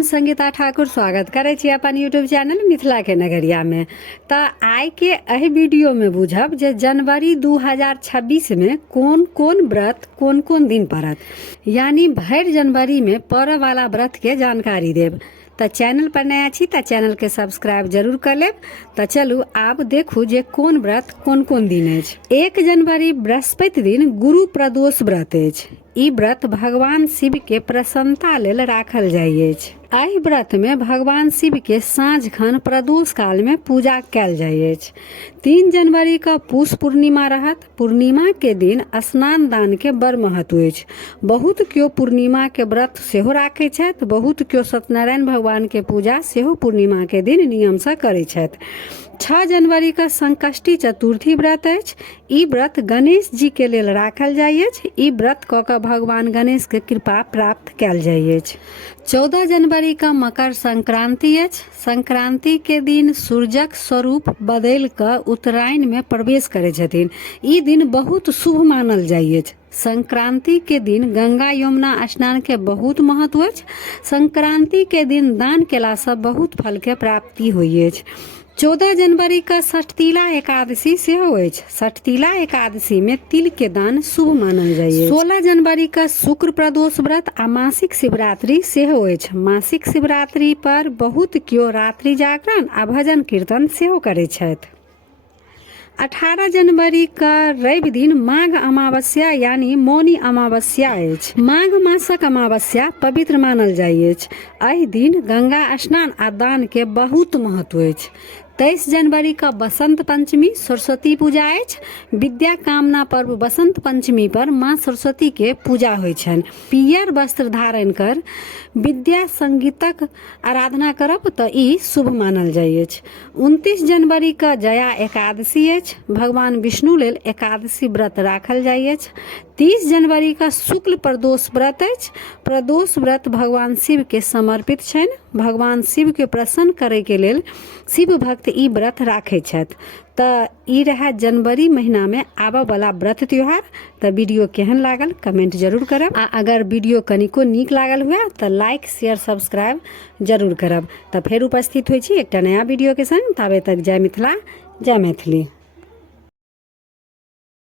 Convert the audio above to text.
हम संगीता ठाकुर स्वागत करे छी अपन यूट्यूब चैनल मिथिला के नगरिया में। तो आई के एहि वीडियो में बुझब जे जनवरी 2026 में कौन कौन व्रत कौन कौन दिन पड़त, यानी भर जनवरी में पड़े वाला व्रत के जानकारी देब। तो चैनल पर नया छी तो चैनल के सब्सक्राइब जरूर कर लेब। तो चलू आब देखू जे कौन व्रत कौन कौन दिन अछि। 1 जनवरी बृहस्पति दिन गुरु प्रदोष व्रत अछि। ई व्रत भगवान शिव के प्रसन्नता लेल राखल जाइ अछि। एहि व्रत में भगवान शिव के साँझ खन प्रदोष काल में पूजा कैल जाइ अछि। 3 जनवरी का पूष पूर्णिमा रहत। पूर्णिमा के दिन स्नान दान के बड़ महत्व अछि। बहुत क्यों पूर्णिमा के व्रत सेहो राखै छथि, बहुत क्यों सत्यनारायण भगवान के पूजा सेहो पूर्णिमा के दिन नियम से करै छथि। 6 जनवरी का संकष्टी चतुर्थी व्रत अछि। ई व्रत गणेश जी के लेल राखल जाइ अछि। ई व्रत कऽ कऽ भगवान गणेश के कृपा प्राप्त कैल जाइ अछि। 14 जनवरी का मकर संक्रांति अछि। संक्रांति के दिन सूर्यक स्वरूप बदलि कऽ उत्तरायण में प्रवेश करै छथिन। ई दिन बहुत शुभ मानल जाइ अछि। संक्रांति के दिन गंगा यमुना स्नान के बहुत महत्व अछि। संक्रांति के दिन दान केला से बहुत फल के प्राप्ति होइ अछि। 14 जनवरी का षठतिला एकादशी सेहो अछि। षठतिला एकादशी में तिल के दान शुभ मानल जाइए। 16 जनवरी का शुक्र प्रदोष व्रत आ मासिक शिवरात्रि सेहो अछि। मासिक शिवरात्रि पर बहुत क्यों रात्रि जागरण आ भजन कीर्तन सेहो करै छथि। 18 जनवरी का रवि दिन माघ अमावस्या यानी मौनी अमावस्या अछि। माघ मासक अमावस्या पवित्र मानल जाइ अछि। एहि दिन गंगा स्नान आ दान के बहुत महत्व अछि। 23 जनवरी का बसंत पंचमी सरस्वती पूजा अछि। विद्या कामना पर्व बसंत पंचमी पर माँ सरस्वती के पूजा होइ छनि। पियर वस्त्र धारण कर विद्या संगीतक आराधना करब तऽ ई शुभ मानल जाइ अछि। 29 जनवरी का जया एकादशी अछि। भगवान विष्णु लेल एकादशी व्रत राखल जाइ अछि। 30 जनवरी का शुक्ल प्रदोष व्रत अछि। प्रदोष व्रत भगवान शिव के समर्पित छनि। भगवान शिव के प्रसन्न करे के लेल शिव भक्त ई व्रत राखै छथि। तऽ ई रहा जनवरी महीना में आबऽ वाला व्रत त्योहार। तऽ वीडियो केहन लागल कमेंट जरूर करब आ अगर वीडियो कनिको नीक लागल हुए तऽ लाइक शेयर सब्सक्राइब जरूर करब। तऽ फेर उपस्थित होइ छी एकटा नया वीडियो के संग। ताबे तक जय मिथिला जय मैथिली।